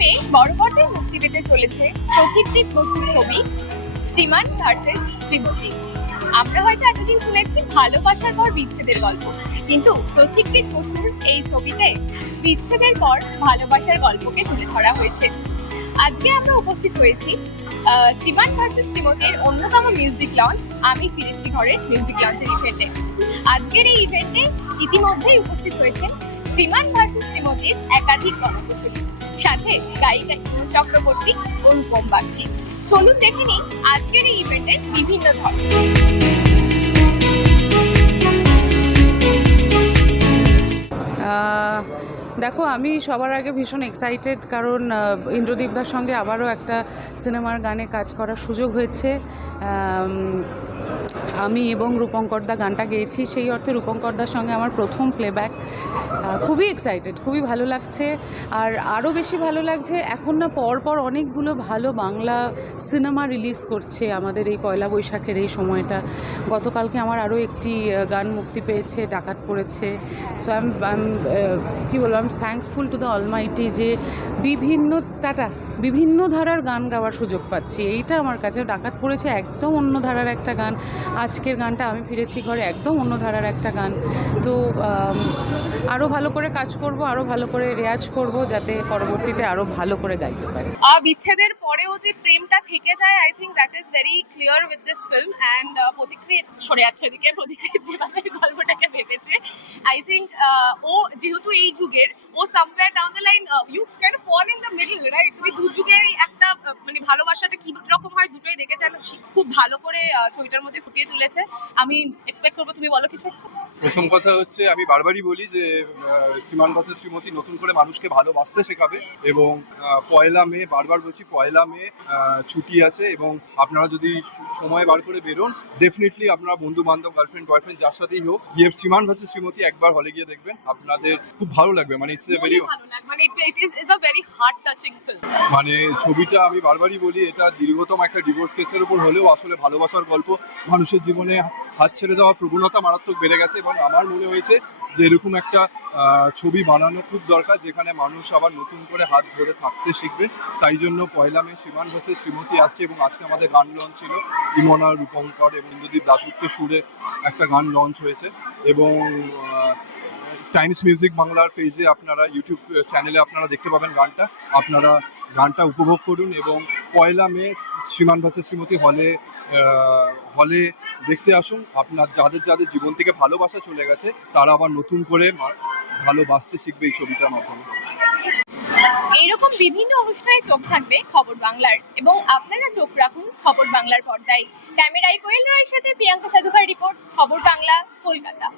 মে বড় পর্দায় মুক্তি পেতে চলেছে প্রতীকজিৎ বসুর ছবি, শ্রীমান ভার্সেস শ্রীমতী। আমরা হয়তো এতদিন শুনেছি ভালোবাসার পর বিচ্ছেদের গল্প, কিন্তু প্রতীকজিৎ বসুর এই ছবিতে বিচ্ছেদের পর ভালোবাসার গল্পকে তুলে ধরা হয়েছে। আজকে আমরা উপস্থিত হয়েছি শ্রীমান ভার্সেস শ্রীমতীর অন্যতম মিউজিক লঞ্চ আমি ফিরেছি ঘরের মিউজিক লঞ্চের ইভেন্টে আজকের এই ইভেন্টে ইতিমধ্যেই উপস্থিত হয়েছেন শ্রীমান ভার্সেস শ্রীমতীর একাধিক কর্মকুশলী সাথে গায়িকা ইনু চক্রবর্তী অনুপম বাগচি। চলুন দেখে নিই আজকের এই ইভেন্টের বিভিন্ন ঝলক দেখো, আমি সবার আগে ভীষণ এক্সাইটেড কারণ ইন্দ্রদীপদার সঙ্গে আবারও একটা সিনেমার গানে কাজ করার সুযোগ হয়েছে। আমি এবং রূপঙ্করদা গানটা গেয়েছি। সেই অর্থে রূপঙ্করদার সঙ্গে আমার প্রথম প্লেব্যাক খুবই এক্সাইটেড খুবই ভালো লাগছে। আর আরও বেশি ভালো লাগছে, এখন না পরপর অনেকগুলো ভালো বাংলা সিনেমা রিলিজ করছে আমাদের এই পয়লা বৈশাখের এই সময়টা। গতকালকে আমার আরও একটি গান মুক্তি পেয়েছে, ডাকাত পড়েছে। সো আই এম কী বলব am thankful to the almighty যে বিভিন্ন টাটা বিভিন্ন ধারার গান গাওয়ার সুযোগ পাচ্ছি। এইটা আমার কাছে ডাকাত পড়েছে, একদম অন্য ধারার একটা গান। আজকের গানটা আমি ফিরেছি ঘরে, একদম অন্য ধারার একটা গান। তো আরও ভালো করে কাজ করব আরও ভালো করে রেয়াজ করব, যাতে পরবর্তীতে আরও ভালো করে গাইতে পারি। বিচ্ছেদের পরেও যে প্রেমটা থেকে যায় I think that is very clear with this film and প্রতিক্রিয়া, সরে যাচ্ছে এদিকে, প্রতিক্রিয়া যেভাবে গল্পটাকে ভেবেছে। আই থিঙ্ক ও যেহেতু এই যুগের, ও somewhere down the line you can fall in the middle right তুমি দু যুগের একটা মানে ভালোবাসাটা কি রকম হয় দুটোই দেখেছেন খুব ভালো করে ছবিটার মধ্যে ফুটিয়ে তুলেছে। আমি এক্সপেক্ট করব তুমি বলো কিছু প্রথম কথা হচ্ছে আমি বারবারই বলি যে সীমান বাসের শ্রীমতী নতুন করে মানুষকে ভালোবাসতে শেখাবে এবং পয়লা মে বারবার বলছি পয়লা মে ছুটি আছে এবং আপনারা যদি সময় বার করে বেরোন ডেফিনেটলি আপনারা বন্ধু বান্ধব গার্লফ্রেন্ড বয়ফ্রেন্ড যার সাথেই হোক গিয়ে সীমান ভাসের শ্রীমতী একবার হলে গিয়ে দেখবেন। আপনাদের খুব ভালো লাগবে মানে ইটস এ ভেরি ভালো লাগে মানে it is is a very heart touching film মানে ছবিটা আমি বারবারই বলি, এটা দীর্ঘতম একটা ডিভোর্স কেসের উপর হলেও আসলে ভালোবাসার গল্প মানুষের জীবনে হাত ছেড়ে দেওয়ার প্রবণতা মারাত্মক বেড়ে গেছে এবং আমার মনে হয়েছে যে এরকম একটা ছবি বানানো খুব দরকার যেখানে মানুষ আবার নতুন করে হাত ধরে থাকতে শিখবে। তাই জন্য পয়লা মে সীমান ঘোষের শ্রীমতী আসছে এবং আজকে আমাদের গান লঞ্চ ছিল ইমনা, রূপঙ্কর এবং ইন্দ্রদীপ দাসগুপ্ত সুরে একটা গান লঞ্চ হয়েছে এবং টাইমস মিউজিক বাংলার পেজে আপনারা ইউটিউব চ্যানেলে আপনারা দেখতে পাবেন গানটা। আপনারা গানটা উপভোগ করুন এবং পয়লা মে শ্রীমান ভাষা শ্রীমতী হলে হলে দেখতে আসুন। আপনার যাদের যাদের জীবন থেকে ভালোবাসা চলে গেছে, তারা আবার নতুন করে ভালোবাসতে শিখবে এই ছবিটার মাধ্যমে। এইরকম বিভিন্ন অনুষ্ঠানে চোখ থাকবে খবর বাংলার এবং আপনারা চোখ রাখুন খবর বাংলার পর্দায়। ক্যামেরায় কোয়েল রায়ের সাথে প্রিয়াঙ্কা সাধুকার রিপোর্ট, খবর বাংলা, কলকাতা।